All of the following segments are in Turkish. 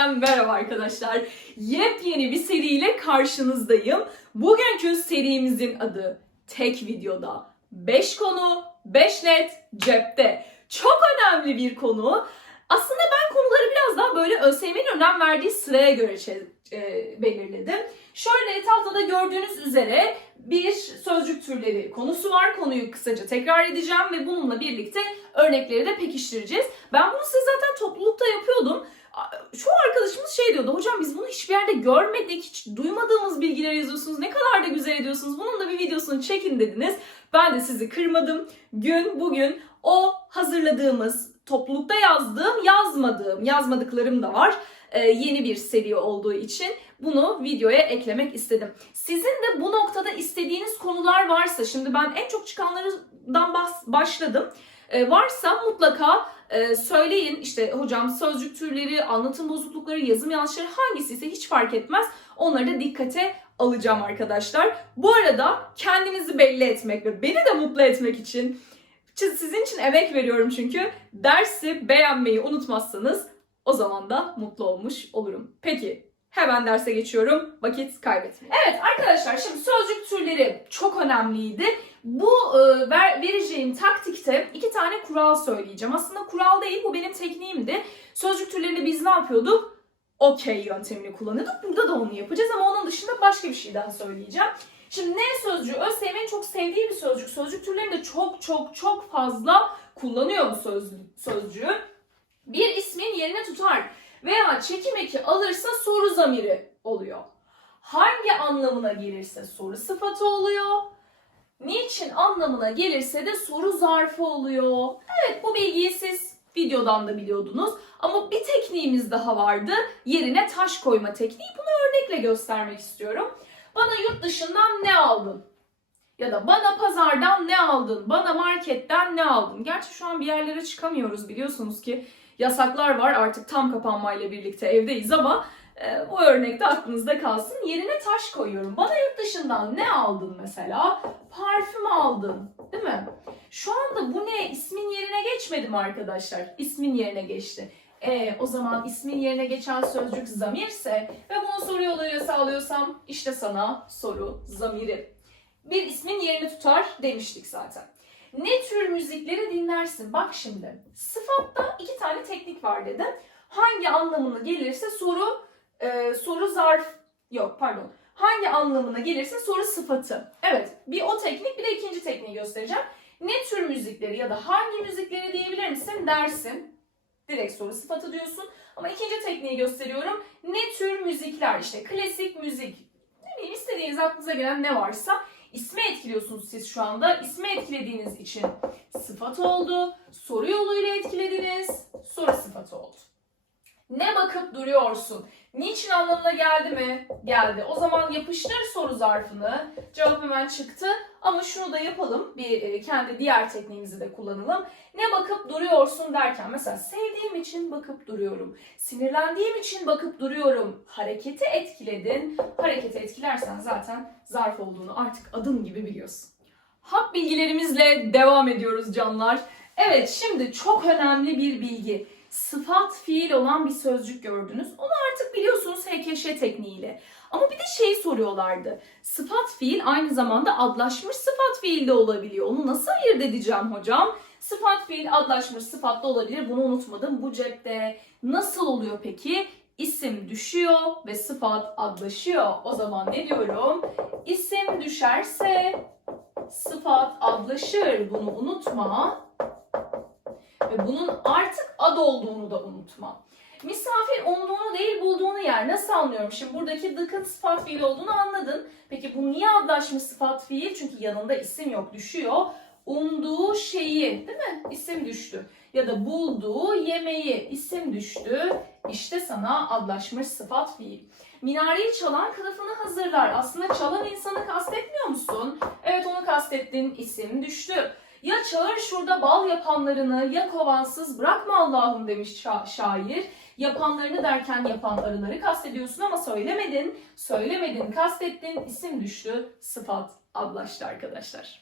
Yeniden merhaba arkadaşlar. Yepyeni bir seriyle karşınızdayım. Bugünkü serimizin adı Tek Videoda 5 konu, 5 net cepte. Çok önemli bir konu. Aslında ben konuları biraz daha böyle ÖSYM'nin önem verdiği sıraya göre e, belirledim. Şöyle etrafta da gördüğünüz üzere bir sözcük türleri konusu var. Konuyu kısaca tekrar edeceğim ve bununla birlikte örnekleri de pekiştireceğiz. Ben bunu size zaten toplulukta yapıyordum. Çoğu arkadaşımız şey diyordu. Hocam biz bunu hiçbir yerde görmedik. Hiç duymadığımız bilgiler yazıyorsunuz. Ne kadar da güzel ediyorsunuz. Bunun da bir videosunu çekin dediniz. Ben de sizi kırmadım. Gün bugün o hazırladığımız, toplulukta yazdığım, yazmadığım, yazmadıklarım da var. Ee, yeni bir seri olduğu için bunu videoya eklemek istedim. Sizin de bu noktada istediğiniz konular varsa, şimdi ben en çok çıkanlardan başladım. Ee, varsa mutlaka e, söyleyin işte hocam sözcük türleri, anlatım bozuklukları, yazım yanlışları hangisi ise hiç fark etmez. Onları da dikkate alacağım arkadaşlar. Bu arada kendinizi belli etmek ve beni de mutlu etmek için çi- sizin için emek veriyorum çünkü dersi beğenmeyi unutmazsanız o zaman da mutlu olmuş olurum. Peki hemen derse geçiyorum. Vakit kaybetmeyin. Evet arkadaşlar şimdi sözcük türleri çok önemliydi. Bu e, ver, vereceğim taktikte iki tane kural söyleyeceğim. Aslında kural değil bu benim tekniğimdi. Sözcük türlerinde biz ne yapıyorduk? Okey yöntemini kullanıyorduk. Burada da onu yapacağız ama onun dışında başka bir şey daha söyleyeceğim. Şimdi ne sözcüğü? ÖSYM'nin çok sevdiği bir sözcük. Sözcük türlerinde çok çok çok fazla kullanıyor bu söz, sözcüğü. Bir ismin yerine tutar veya çekim eki alırsa soru zamiri oluyor. Hangi anlamına gelirse soru sıfatı oluyor. Niçin anlamına gelirse de soru zarfı oluyor. Evet bu bilgiyi siz videodan da biliyordunuz. Ama bir tekniğimiz daha vardı. Yerine taş koyma tekniği. Bunu örnekle göstermek istiyorum. Bana yurt dışından ne aldın? Ya da bana pazardan ne aldın? Bana marketten ne aldın? Gerçi şu an bir yerlere çıkamıyoruz biliyorsunuz ki yasaklar var artık tam kapanmayla birlikte evdeyiz ama e, bu örnekte aklınızda kalsın. Yerine taş koyuyorum. Bana yurt dışından ne aldın mesela? Parfüm aldın değil mi? Şu anda bu ne? İsmin yerine geçmedi mi arkadaşlar? İsmin yerine geçti. E, o zaman ismin yerine geçen sözcük zamirse ve bunu soru yoluyla sağlıyorsam işte sana soru zamiri. Bir ismin yerini tutar demiştik zaten. Ne tür müzikleri dinlersin? Bak şimdi. Sıfatta iki tane teknik var dedim. Hangi anlamına gelirse soru e, soru zarf yok pardon. Hangi anlamına gelirse soru sıfatı. Evet bir o teknik bir de ikinci tekniği göstereceğim. Ne tür müzikleri ya da hangi müzikleri diyebilir misin dersin. Direkt soru sıfatı diyorsun. Ama ikinci tekniği gösteriyorum. Ne tür müzikler işte klasik müzik. Ne bileyim istediğiniz aklınıza gelen ne varsa isme etkiliyorsunuz siz şu anda. İsme etkilediğiniz için sıfat oldu. Soru yoluyla etkilediniz. Soru sıfatı oldu. Ne bakıp duruyorsun? Niçin anlamına geldi mi? Geldi. O zaman yapıştır soru zarfını. Cevap hemen çıktı. Ama şunu da yapalım. Bir e, kendi diğer tekniğimizi de kullanalım. Ne bakıp duruyorsun derken mesela sevdiğim için bakıp duruyorum. Sinirlendiğim için bakıp duruyorum. Hareketi etkiledin. Hareketi etkilersen zaten zarf olduğunu artık adın gibi biliyorsun. Hap bilgilerimizle devam ediyoruz canlar. Evet şimdi çok önemli bir bilgi. Sıfat fiil olan bir sözcük gördünüz. Onu artık biliyorsunuz HKŞ tekniğiyle. Ama bir de şey soruyorlardı. Sıfat fiil aynı zamanda adlaşmış sıfat fiil de olabiliyor. Onu nasıl ayırt edeceğim hocam? Sıfat fiil adlaşmış sıfat da olabilir. Bunu unutmadım. Bu cepte nasıl oluyor peki? İsim düşüyor ve sıfat adlaşıyor. O zaman ne diyorum? İsim düşerse sıfat adlaşır. Bunu unutma. Ve bunun artık ad olduğunu da unutma. Misafir umduğunu değil bulduğunu yer. Nasıl anlıyorum? Şimdi buradaki dıkın sıfat fiil olduğunu anladın. Peki bu niye adlaşmış sıfat fiil? Çünkü yanında isim yok düşüyor. Umduğu şeyi değil mi? İsim düştü. Ya da bulduğu yemeği isim düştü. İşte sana adlaşmış sıfat fiil. Minareyi çalan kılıfını hazırlar. Aslında çalan insanı kastetmiyor musun? Evet onu kastettin. isim düştü. Ya çağır şurada bal yapanlarını ya kovansız bırakma Allah'ım demiş şa- şair. Yapanlarını derken yapan arıları kastediyorsun ama söylemedin. Söylemedin, kastettin, isim düştü, sıfat adlaştı arkadaşlar.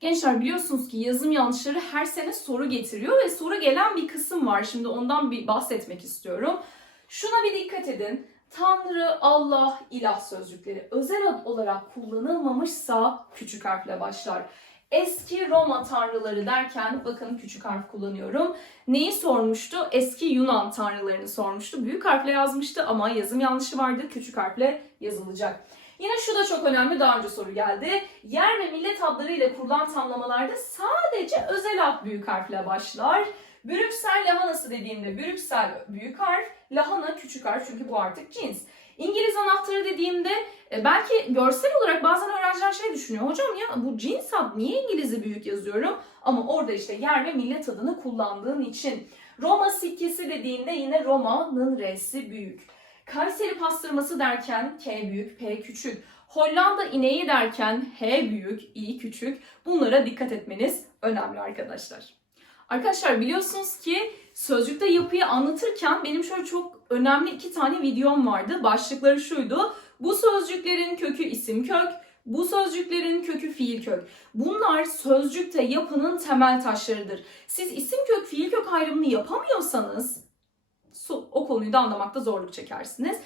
Gençler biliyorsunuz ki yazım yanlışları her sene soru getiriyor ve soru gelen bir kısım var. Şimdi ondan bir bahsetmek istiyorum. Şuna bir dikkat edin. Tanrı, Allah, ilah sözcükleri özel ad olarak kullanılmamışsa küçük harfle başlar. Eski Roma tanrıları derken bakın küçük harf kullanıyorum. Neyi sormuştu? Eski Yunan tanrılarını sormuştu. Büyük harfle yazmıştı ama yazım yanlışı vardı. Küçük harfle yazılacak. Yine şu da çok önemli. Daha önce soru geldi. Yer ve millet adları ile kurulan tamlamalarda sadece özel ad büyük harfle başlar. Brüksel lahanası dediğimde Brüksel büyük harf, lahana küçük harf çünkü bu artık cins. İngiliz anahtarı dediğimde e, belki görsel olarak bazen öğrenciler şey düşünüyor. Hocam ya bu cins ad niye İngiliz'i büyük yazıyorum? Ama orada işte yer ve millet adını kullandığın için. Roma sikkesi dediğinde yine Roma'nın R'si büyük. Kayseri pastırması derken K büyük, P küçük. Hollanda ineği derken H büyük, I küçük. Bunlara dikkat etmeniz önemli arkadaşlar. Arkadaşlar biliyorsunuz ki sözcükte yapıyı anlatırken benim şöyle çok önemli iki tane videom vardı. Başlıkları şuydu. Bu sözcüklerin kökü isim kök, bu sözcüklerin kökü fiil kök. Bunlar sözcükte yapının temel taşlarıdır. Siz isim kök, fiil kök ayrımını yapamıyorsanız so- o konuyu da anlamakta zorluk çekersiniz.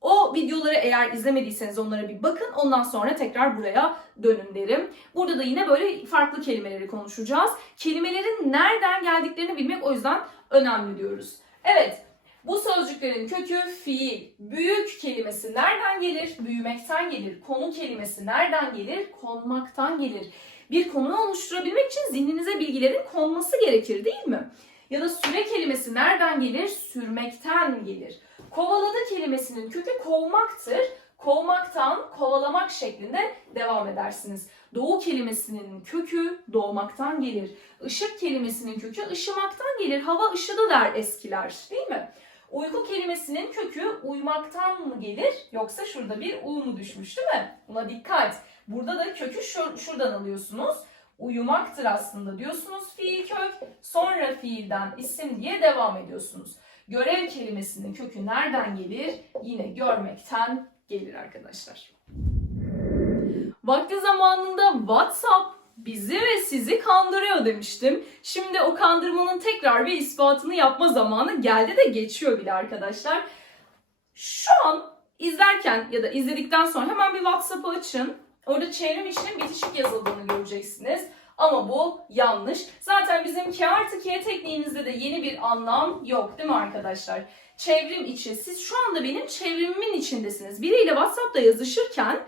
O videoları eğer izlemediyseniz onlara bir bakın. Ondan sonra tekrar buraya dönün derim. Burada da yine böyle farklı kelimeleri konuşacağız. Kelimelerin nereden geldiklerini bilmek o yüzden önemli diyoruz. Evet, bu sözcüklerin kökü fiil. Büyük kelimesi nereden gelir? Büyümekten gelir. Konu kelimesi nereden gelir? Konmaktan gelir. Bir konu oluşturabilmek için zihninize bilgilerin konması gerekir değil mi? Ya da süre kelimesi nereden gelir? Sürmekten gelir. Kovaladı kelimesinin kökü kovmaktır. Kovmaktan, kovalamak şeklinde devam edersiniz. Doğu kelimesinin kökü doğmaktan gelir. Işık kelimesinin kökü ışımaktan gelir. Hava ışıdı der eskiler değil mi? Uyku kelimesinin kökü uymaktan mı gelir yoksa şurada bir u mu düşmüş değil mi? Buna dikkat. Burada da kökü şur- şuradan alıyorsunuz. Uyumaktır aslında diyorsunuz fiil kök. Sonra fiilden isim diye devam ediyorsunuz. Görev kelimesinin kökü nereden gelir? Yine görmekten gelir arkadaşlar. Vakti zamanında WhatsApp bizi ve sizi kandırıyor demiştim. Şimdi o kandırmanın tekrar bir ispatını yapma zamanı geldi de geçiyor bile arkadaşlar. Şu an izlerken ya da izledikten sonra hemen bir WhatsApp'ı açın. Orada çevrim içinin bitişik yazıldığını göreceksiniz. Ama bu yanlış. Zaten bizim K artı K tekniğimizde de yeni bir anlam yok değil mi arkadaşlar? Çevrim içi. Siz şu anda benim çevrimimin içindesiniz. Biriyle WhatsApp'ta yazışırken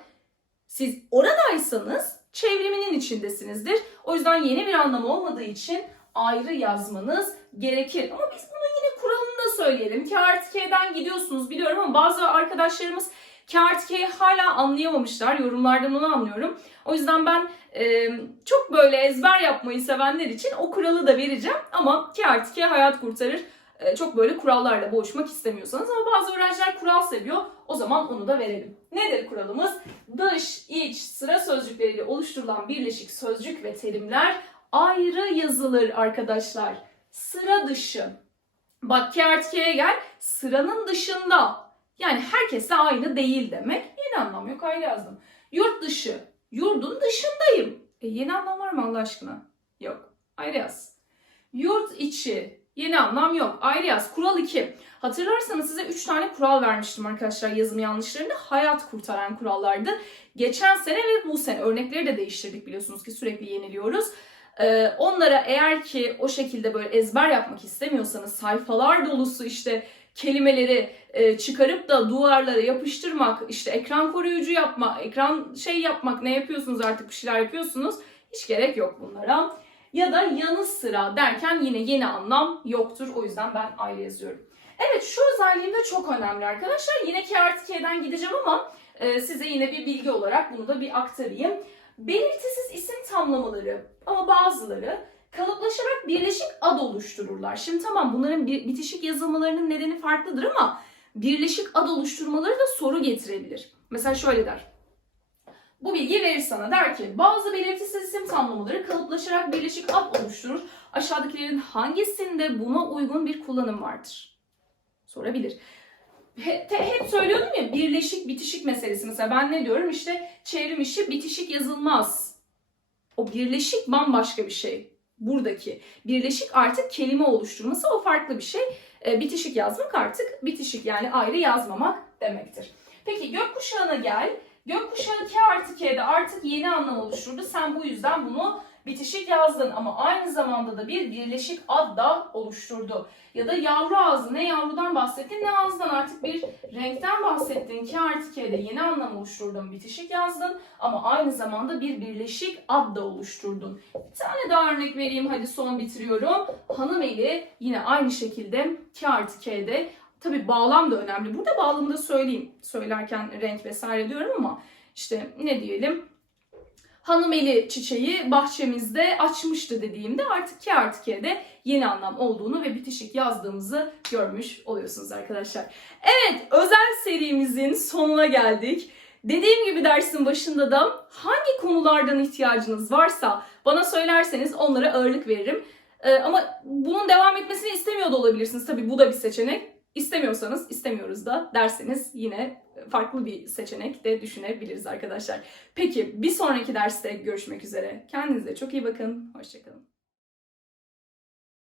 siz oradaysanız çevriminin içindesinizdir. O yüzden yeni bir anlam olmadığı için ayrı yazmanız gerekir. Ama biz bunun yine kuralını da söyleyelim. K artı K'den gidiyorsunuz biliyorum ama bazı arkadaşlarımız K artı K'yi hala anlayamamışlar. Yorumlardan onu anlıyorum. O yüzden ben e, çok böyle ezber yapmayı sevenler için o kuralı da vereceğim. Ama K artı K hayat kurtarır. E, çok böyle kurallarla boğuşmak istemiyorsanız ama bazı öğrenciler kural seviyor. O zaman onu da verelim. Nedir kuralımız? Dış, iç, sıra sözcükleriyle oluşturulan birleşik sözcük ve terimler ayrı yazılır arkadaşlar. Sıra dışı. Bak K artı K'ye gel. Sıranın dışında. Yani herkesle aynı değil demek. Yeni anlam yok ayrı yazdım. Yurt dışı. Yurdun dışındayım. E yeni anlam var mı Allah aşkına? Yok. Ayrı yaz. Yurt içi. Yeni anlam yok. Ayrı yaz. Kural 2. Hatırlarsanız size 3 tane kural vermiştim arkadaşlar yazım yanlışlarını. Hayat kurtaran kurallardı. Geçen sene ve bu sene örnekleri de değiştirdik biliyorsunuz ki sürekli yeniliyoruz. Ee, onlara eğer ki o şekilde böyle ezber yapmak istemiyorsanız sayfalar dolusu işte kelimeleri e, çıkarıp da duvarlara yapıştırmak, işte ekran koruyucu yapmak, ekran şey yapmak ne yapıyorsunuz artık bir şeyler yapıyorsunuz. Hiç gerek yok bunlara. Ya da yanı sıra derken yine yeni anlam yoktur. O yüzden ben ayrı yazıyorum. Evet şu özelliğim de çok önemli arkadaşlar. Yine K artı K'den gideceğim ama e, size yine bir bilgi olarak bunu da bir aktarayım. Belirtisiz isim tamlamaları ama bazıları kalıplaşarak birleşik ad oluştururlar. Şimdi tamam bunların bitişik yazılmalarının nedeni farklıdır ama birleşik ad oluşturmaları da soru getirebilir. Mesela şöyle der. Bu bilgiyi verir sana. Der ki bazı belirtisiz isim tamlamaları kalıplaşarak birleşik ad oluşturur. Aşağıdakilerin hangisinde buna uygun bir kullanım vardır? Sorabilir. Hep söylüyordum ya birleşik bitişik meselesi. Mesela ben ne diyorum işte çevrim işi bitişik yazılmaz. O birleşik bambaşka bir şey. Buradaki birleşik artık kelime oluşturması o farklı bir şey. E, bitişik yazmak artık bitişik yani ayrı yazmamak demektir. Peki gökkuşağına gel. Gökkuşağı K artı K'de artık yeni anlam oluşturdu. Sen bu yüzden bunu bitişik yazdın ama aynı zamanda da bir birleşik ad da oluşturdu. Ya da yavru ağzı ne yavrudan bahsettin ne ağızdan artık bir renkten bahsettin. K artı K'de yeni anlam oluşturdun bitişik yazdın ama aynı zamanda bir birleşik ad da oluşturdun. Bir tane daha örnek vereyim hadi son bitiriyorum. Hanım eli yine aynı şekilde K artı K'de Tabii bağlam da önemli. Burada bağlamı da söyleyeyim. Söylerken renk vesaire diyorum ama işte ne diyelim? Hanımeli çiçeği bahçemizde açmıştı dediğimde artık ki artık de yeni anlam olduğunu ve bitişik yazdığımızı görmüş oluyorsunuz arkadaşlar. Evet özel serimizin sonuna geldik. Dediğim gibi dersin başında da hangi konulardan ihtiyacınız varsa bana söylerseniz onlara ağırlık veririm. Ee, ama bunun devam etmesini istemiyor da olabilirsiniz. Tabii bu da bir seçenek. İstemiyorsanız istemiyoruz da derseniz yine farklı bir seçenek de düşünebiliriz arkadaşlar. Peki bir sonraki derste görüşmek üzere. Kendinize çok iyi bakın. Hoşçakalın.